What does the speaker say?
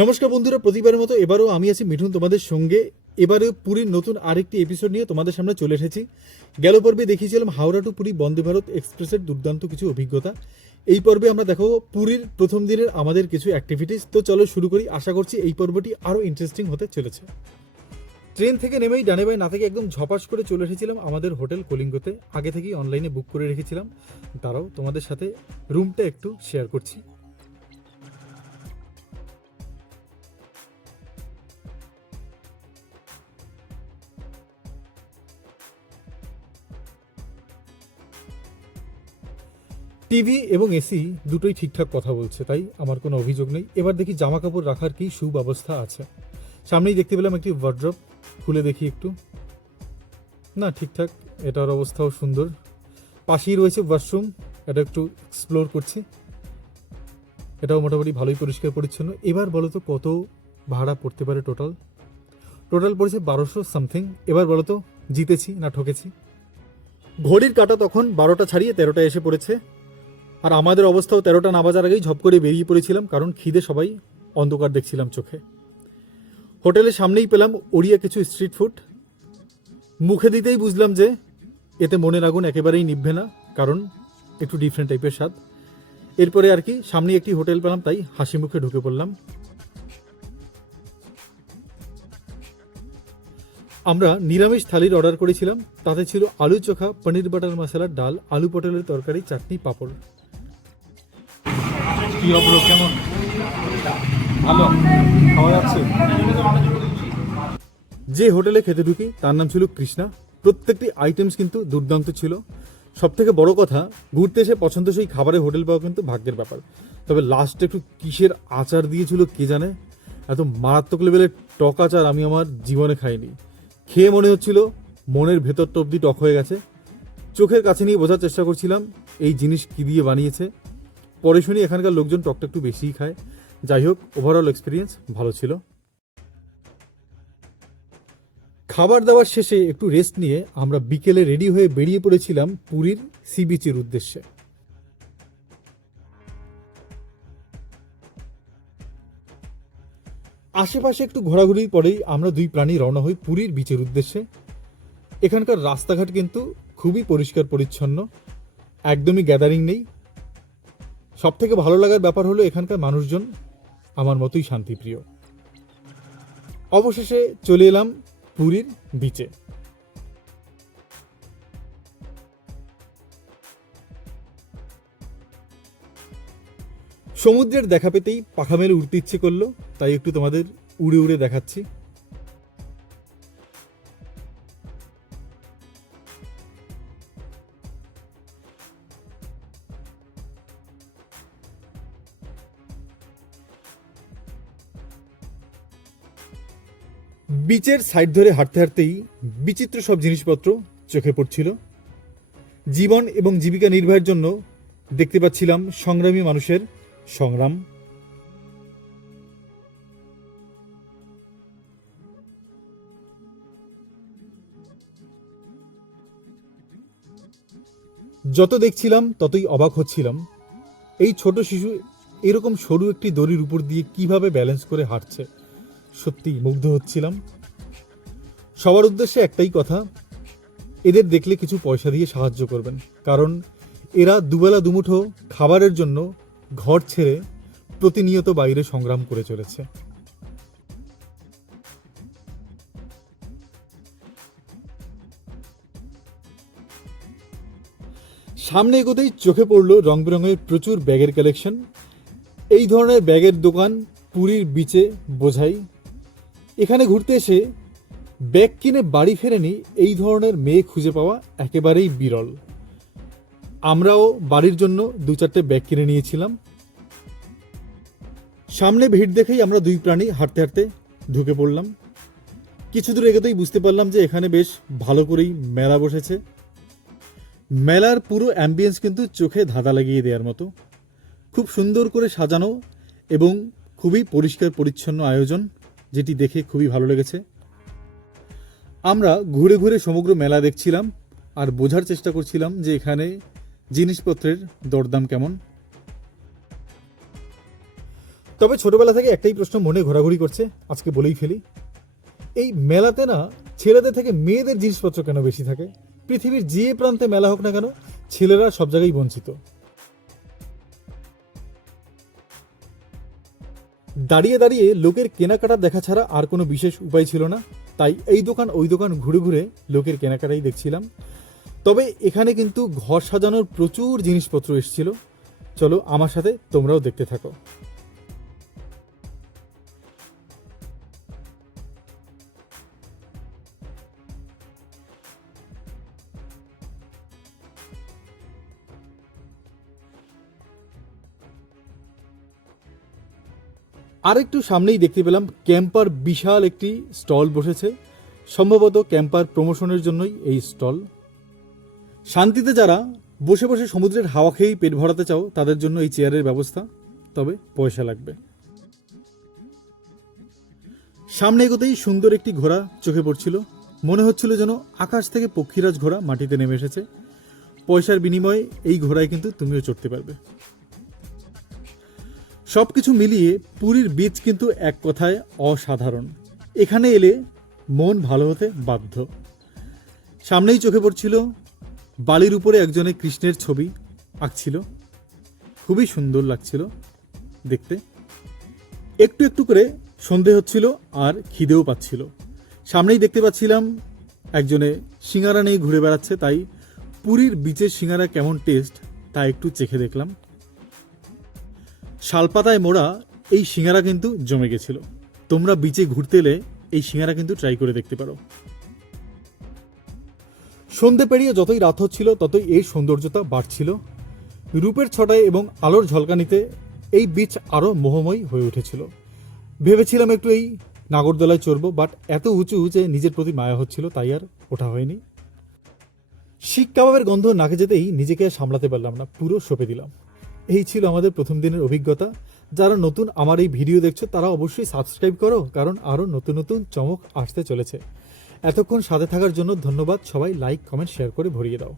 নমস্কার বন্ধুরা, প্রতিবারের মতো এবারও আমি আছি মিঠুন তোমাদের সঙ্গে। এবারে পুরীর নতুন আরেকটি এপিসোড নিয়ে তোমাদের সামনে চলে এসেছি। গেল পর্বে দেখিয়েছিলাম হাওড়া টু পুরী বন্দে ভারত এক্সপ্রেসের দুর্দান্ত কিছু অভিজ্ঞতা। এই পর্বে আমরা দেখো পুরীর প্রথম দিনের আমাদের কিছু অ্যাক্টিভিটিস তো চলো শুরু করি। আশা করছি এই পর্বটি আরও ইন্টারেস্টিং হতে চলেছে। ট্রেন থেকে নেমেই ডানে বাই না থেকে একদম ঝপাস করে চলে এসেছিলাম আমাদের হোটেল কলিঙ্গতে। আগে থেকেই অনলাইনে বুক করে রেখেছিলাম। তারাও তোমাদের সাথে রুমটা একটু শেয়ার করছি। টিভি এবং এসি দুটোই ঠিকঠাক কথা বলছে, তাই আমার কোনো অভিযোগ নেই। এবার দেখি জামা কাপড় রাখার কি সুব্যবস্থা আছে। সামনেই দেখতে পেলাম একটি ওয়ার্ড্রপ খুলে দেখি একটু। না, ঠিকঠাক, এটার অবস্থাও সুন্দর। পাশেই রয়েছে ওয়াশরুম এটা একটু এক্সপ্লোর করছি। এটাও মোটামুটি ভালোই পরিষ্কার পরিচ্ছন্ন। এবার বলো তো, কত ভাড়া পড়তে পারে টোটাল টোটাল পড়েছে বারোশো সামথিং এবার বলো তো, জিতেছি না ঠকেছি? ঘড়ির কাটা তখন বারোটা ছাড়িয়ে তেরোটা এসে পড়েছে। আর আমাদের অবস্থাও তেরোটা না বাজার আগেই ঝপ করে বেরিয়ে পড়েছিলাম, কারণ খিদে সবাই অন্ধকার দেখছিলাম চোখে। হোটেলের সামনেই পেলাম ওড়িয়া কিছু স্ট্রিট ফুড। মুখে দিতেই বুঝলাম যে এতে মনের আগুন একেবারেই নিভবে না, কারণ একটু ডিফারেন্ট টাইপের স্বাদ। এরপরে আর কি সামনে একটি হোটেল পেলাম, তাই হাসি মুখে ঢুকে পড়লাম। আমরা নিরামিষ থালির অর্ডার করেছিলাম, তাতে ছিল আলু চোখা, পনির বাটার মশলার ডাল, আলু পটলের তরকারি, চাটনি, পাঁপড়। কি অপরূপ কেমন? ভালো, খাওয়া যাচ্ছে? যে হোটেলে খেতে ঢুকি, তার নাম ছিল কৃষ্ণা। প্রত্যেকটি আইটেমস কিন্তু দুর্দান্ত ছিল। সব থেকে বড় কথা, ঘুরতে এসে পছন্দসই খাবারের হোটেল পাওয়া কিন্তু ভাগ্যের ব্যাপার। তবে লাস্টে একটু কিসের আচার দিয়েছিল কে জানে? এত মারাত্মক লেভেলের টক আচার আমি আমার জীবনে খাইনি। খেয়ে মনে হচ্ছিল মনের ভেতরটা অব্দি টক হয়ে গেছে। চোখের কাছে নিয়ে বোঝার চেষ্টা করছিলাম, এই জিনিস কি দিয়ে বানিয়েছে? পরে শুনি এখানকার লোকজন টকটা একটু বেশিই খায়। যাই হোক ওভারঅল এক্সপিরিয়েন্স ভালো ছিল। খাবার দাবার শেষে একটু রেস্ট নিয়ে আমরা বিকেলে রেডি হয়ে বেরিয়ে পড়েছিলাম পুরীর সি বিচের উদ্দেশ্যে। আশেপাশে একটু ঘোরাঘুরির পরেই আমরা দুই প্রাণী রওনা হই পুরীর বিচের উদ্দেশ্যে। এখানকার রাস্তাঘাট কিন্তু খুবই পরিষ্কার পরিচ্ছন্ন একদমই গ্যাদারিং নেই। সব থেকে ভালো লাগার ব্যাপার হলো এখানকার মানুষজন আমার মতোই শান্তিপ্রিয়। অবশেষে চলে এলাম পুরীর বিচে সমুদ্রের দেখা পেতেই পাখা মেলে উঠতে ইচ্ছে করল, তাই একটু তোমাদের উড়ে উড়ে দেখাচ্ছি। বিচের সাইড ধরে হাঁটতে হাঁটতেই বিচিত্র সব জিনিসপত্র চোখে পড়ছিল। জীবন এবং জীবিকা নির্বাহের জন্য দেখতে পাচ্ছিলাম সংগ্রামী মানুষের সংগ্রাম। যত দেখছিলাম, ততই অবাক হচ্ছিলাম। এই ছোট শিশু এরকম সরু একটি দড়ির উপর দিয়ে কীভাবে ব্যালেন্স করে হাঁটছে? সত্যি মুগ্ধ হচ্ছিলাম। সবার উদ্দেশ্যে একটাই কথা, এদের দেখলে কিছু পয়সা দিয়ে সাহায্য করবেন। কারণ এরা দুবেলা দুমুঠো খাবারের জন্য ঘর ছেড়ে প্রতিনিয়ত বাইরে সংগ্রাম করে চলেছে। সামনে এগোতেই চোখে পড়ল রং বেরঙের প্রচুর ব্যাগের কালেকশন। এই ধরনের ব্যাগের দোকান পুরীর বিচে বোঝাই এখানে ঘুরতে এসে ব্যাগ কিনে বাড়ি ফেরেনি এই ধরনের মেয়ে খুঁজে পাওয়া একেবারেই বিরল। আমরাও বাড়ির জন্য দু চারটে ব্যাগ কিনে নিয়েছিলাম। সামনে ভিড় দেখেই আমরা দুই প্রাণী হাঁটতে হাঁটতে ঢুকে পড়লাম। কিছু দূর এগোতেই বুঝতে পারলাম যে এখানে বেশ ভালো করেই মেলা বসেছে। মেলার পুরো অ্যাম্বিয়েন্স কিন্তু চোখে ধাঁধা লাগিয়ে দেওয়ার মতো। খুব সুন্দর করে সাজানো এবং খুবই পরিষ্কার পরিচ্ছন্ন আয়োজন। যেটি দেখে খুবই ভালো লেগেছে। আমরা ঘুরে ঘুরে সমগ্র মেলা দেখছিলাম আর বোঝার চেষ্টা করছিলাম যে এখানে জিনিসপত্রের দরদাম কেমন। তবে ছোটবেলা থেকে একটাই প্রশ্ন মনে ঘোরাঘুরি করছে, আজকে বলেই ফেলি। এই মেলাতে না ছেলেদের থেকে মেয়েদের জিনিসপত্র কেন বেশি থাকে? পৃথিবীর যে প্রান্তে মেলা হোক না কেন, ছেলেরা সব জায়গায় বঞ্চিত। দাঁড়িয়ে দাঁড়িয়ে লোকের কেনাকাটা দেখা ছাড়া আর কোনো বিশেষ উপায় ছিল না। তাই এই দোকান ওই দোকান ঘুরে ঘুরে লোকের কেনাকাটাই দেখছিলাম। তবে এখানে কিন্তু ঘর সাজানোর প্রচুর জিনিসপত্র এসেছিল। চলো আমার সাথে তোমরাও দেখতে থাকো। আরেকটু সামনেই দেখতে পেলাম ক্যাম্পার বিশাল একটি স্টল বসেছে। সম্ভবত ক্যাম্পার প্রমোশনের জন্যই এই স্টল। শান্তিতে যারা বসে বসে সমুদ্রের হাওয়া খেয়েই পেট ভরাতে চাও, তাদের জন্য এই চেয়ারের ব্যবস্থা। তবে পয়সা লাগবে। সামনে এগোতেই সুন্দর একটি ঘোড়া চোখে পড়ছিল। মনে হচ্ছিল যেন আকাশ থেকে পক্ষীরাজ ঘোড়া মাটিতে নেমে এসেছে। পয়সার বিনিময়ে এই ঘোড়ায় কিন্তু তুমিও চড়তে পারবে। সবকিছু মিলিয়ে পুরীর বীচ কিন্তু এক কথায় অসাধারণ। এখানে এলে মন ভালো হতে বাধ্য। সামনেই চোখে পড়ছিল, বালির উপরে একজনে কৃষ্ণের ছবি আঁকছিল। খুবই সুন্দর লাগছিল দেখতে। একটু একটু করে সন্ধে হচ্ছিল আর খিদেও পাচ্ছিল। সামনেই দেখতে পাচ্ছিলাম একজনে সিঙ্গারা নিয়ে ঘুরে বেড়াচ্ছে, তাই পুরীর বিচের সিঙ্গারা কেমন টেস্ট তা একটু চেখে দেখলাম। শালপাতায় মোড়া এই সিঙ্গারা কিন্তু জমে গেছিল। তোমরা বিচে ঘুরতে এলে এই সিঙ্গারা কিন্তু ট্রাই করে দেখতে পারো। সন্ধে পেরিয়ে যতই রাত হচ্ছিল, ততই এই সৌন্দর্যতা বাড়ছিল। রূপের ছটায় এবং আলোর ঝলকানিতে এই বিচ আরও মোহময়ী হয়ে উঠেছিল। ভেবেছিলাম একটু এই নাগরদোলায় চড়বো বাট এত উঁচু যে নিজের প্রতি মায়া হচ্ছিল, তাই আর ওঠা হয়নি। শিক কাবাবের গন্ধ নাকে যেতেই নিজেকে সামলাতে পারলাম না, পুরো সঁপে দিলাম। এই ছিল আমাদের প্রথম দিনের অভিজ্ঞতা। যারা নতুন আমার এই ভিডিও দেখছ, তারা অবশ্যই সাবস্ক্রাইব করো, কারণ আরও নতুন নতুন চমক আসতে চলেছে। এতক্ষণ সাথে থাকার জন্য ধন্যবাদ। সবাই লাইক, কমেন্ট, শেয়ার করে ভরিয়ে দাও।